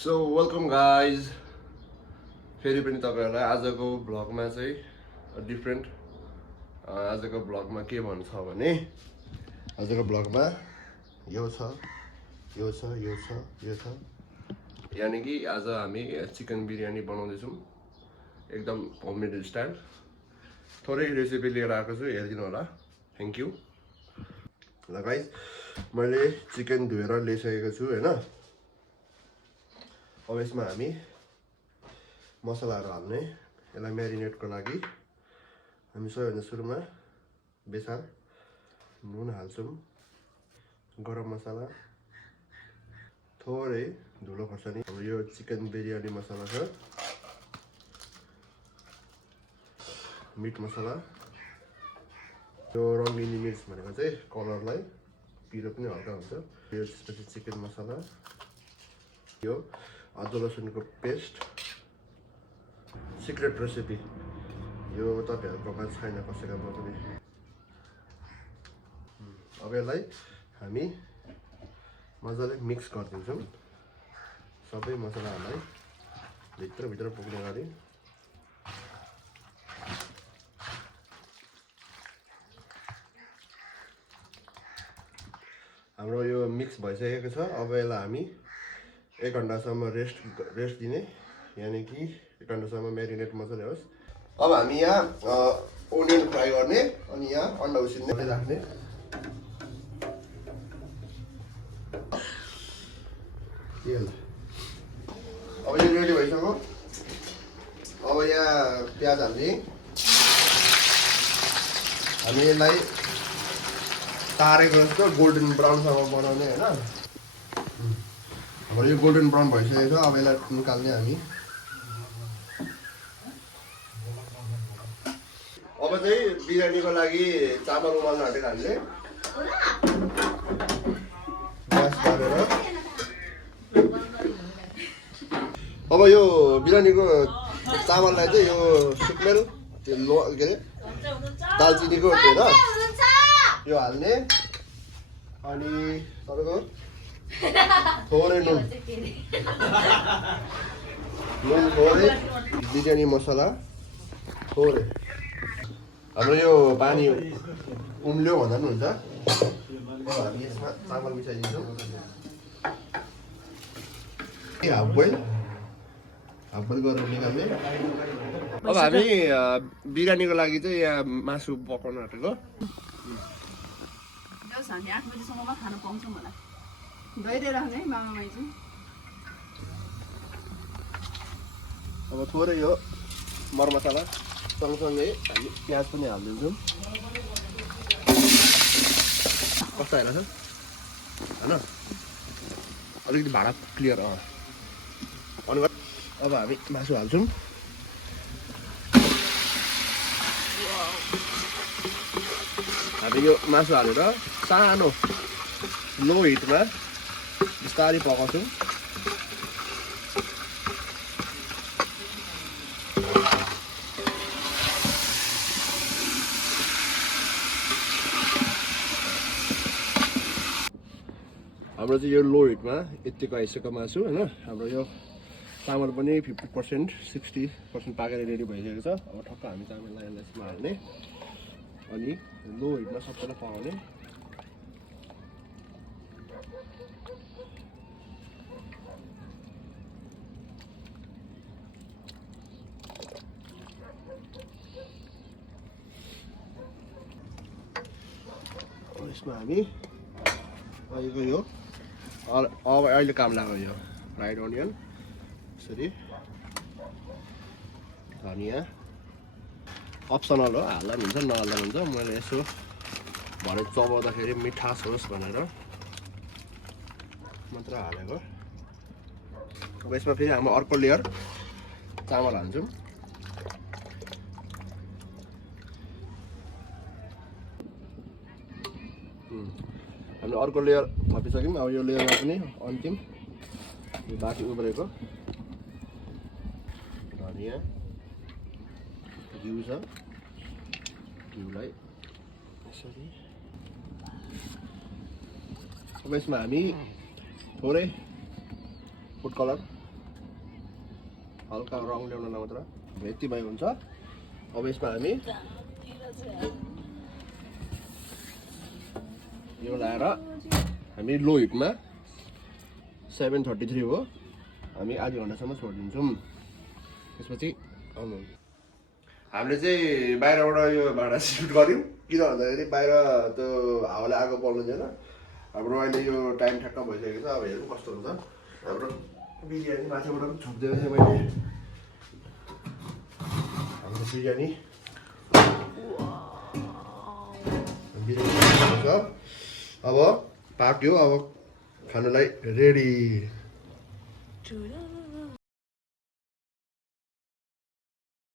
so welcome guys फेरि पनि तपाईहरुलाई आजको भ्लगमा चाहिँ डिफ्रेन्ट आजको भ्लगमा के भन्नु छ भने आजको भ्लगमा यो छ यो छ यो छ यो छ यानी कि आज हामी चिकन बिरयानी बनाउँदै छौं एकदम होममेड स्टाइल थोरै रेसिपी लिएर आएको छु हेरिदिनु होला थ्यांक यू ल गाइज मैले चिकन धुएर ल्याइसकेको छु हैन अब यसमा हामी मसलाहरु हाल्ने यसलाई म्यारिनेटको लागि हामी सबैभन्दा सुरुमा बेसार नुन हाल्छौं गरम मसला थोरै धुलो खोर्सानी अब यो चिकन बिरयानी मसला छ मिट मसला यो रंगिनी मिर्च भनेको चाहिँ कलरलाई पिरो पनि हल्का हुन्छ यो त्यसपछि चिकन मसला यो अदुवा लसुनको पेस्ट सिक्रेट रेसिपी यो तपाईहरुकोमा छैन कसैकोमा पनि अब यसलाई हामी मजाले मिक्स गरिदिन्छौं सबै मसलाहरुलाई भित्र पुग्ने गरी हाम्रो यो मिक्स भइसकेको छ अब यसलाई हामी 1 घण्टासम्म रेस्ट दिने यानी कि 1 घण्टासम्म म्यारिनेट मजाले होस् अब हामी यहाँ ओनियन फ्राई गर्ने अनि यहाँ अन्डा उसिन्ने राख्ने तेल अब यो रेडी भइसक्यो अब यहाँ प्याज हाल्ने हामी यसलाई तारेको जस्तो गोल्डन ब्राउनसम्म बनाउने हैन अब यो गोल्डन ब्राउन भइसकेको छ अब यसलाई निकाल्ने हामी अब चाहिँ बिरयानीको लागि चामल उमाल्न आँटेको हामीले ग्यास बालेर अब यो बिरयानीको चामललाई चाहिँ यो सुक्मेल त्यो के अरे दालचिनीको हैन यो हाल्ने अनि तपाईको थोरै नुन थोरै बिरयानी मसला थोरै हाम्रो यो पानी उम्ल्यो भन्दा पनि हुन्छ अब हामी यसमा चामल मिसाइदिन्छौँ हाफ बोइल गरेर निकाल्ने अब हामी बिरयानीको लागि चाहिँ यहाँ मासु पकाउन आँटेको हामी 8 बजेसम्ममा खान पाउँछौँ होला धोइदिए राख्ने मामा माइजु अब थोरै यो मरमसला सँगसँगै हामी प्याज पनि हालिदिन्छौँ कस्तो आइरहेछ हैन अलिकति भाडा क्लियर अनि अब हामी मासु हाल्छौँ हामी यो मासु हालेर सानो लो हिटमा बिस्तारै पकाउँछौँ हाम्रो चाहिँ यो लो हिटमा यतिको आइसक्यो मासु हैन हाम्रो यो चामल पनि 50% 60% पाकेर रेडी भइसकेको छ अब ठक्क हामी चामललाई यसमा हाल्ने अनि लो हिटमा सबैलाई पकाउने यसमा हामी अहिलेको यो अब अहिले काम लाग्यो यो फ्राइड अनियन यसरी धनिया अप्सनल हो हाल्दा पनि हुन्छ नहाल्दा पनि हुन्छ मैले यसो भरे चबाउँदाखेरि मिठास होस् भनेर मात्र हालेको अब यसमा फेरि हाम्रो अर्को लेयर चामल हाल्छौँ हामीले अर्को लेयर थपिसक्यौँ अब यो लेयरमा पनि अन्तिम यो बाँकी उब्रेको धनिया घिउ छ घिउलाई यसरी अब यसमा हामी थोरै फुड कलर हल्का रङ ल्याउनलाई मात्र यति भयो हुन्छ अब यसमा हामी यो लाएर हामी लो हिटमा 733 हो हामी आधी घन्टासम्म छोडिदिन्छौँ त्यसपछि आउनु हामीले चाहिँ बाहिरबाट यो भाँडा सुट गऱ्यौँ किन भन्दाखेरि बाहिर त्यो हावाले आगो बल्नु थिएन हाम्रो अहिले यो टाइम ठ्याक्क भइसकेको छ अब हेरौँ कस्तो हुन्छ हाम्रो बिरयानी माथिबाट पनि छोपिदिएको थिएँ मैले हाम्रो बिरयानी छ अब पाक्यो अब खानुलाई रेडी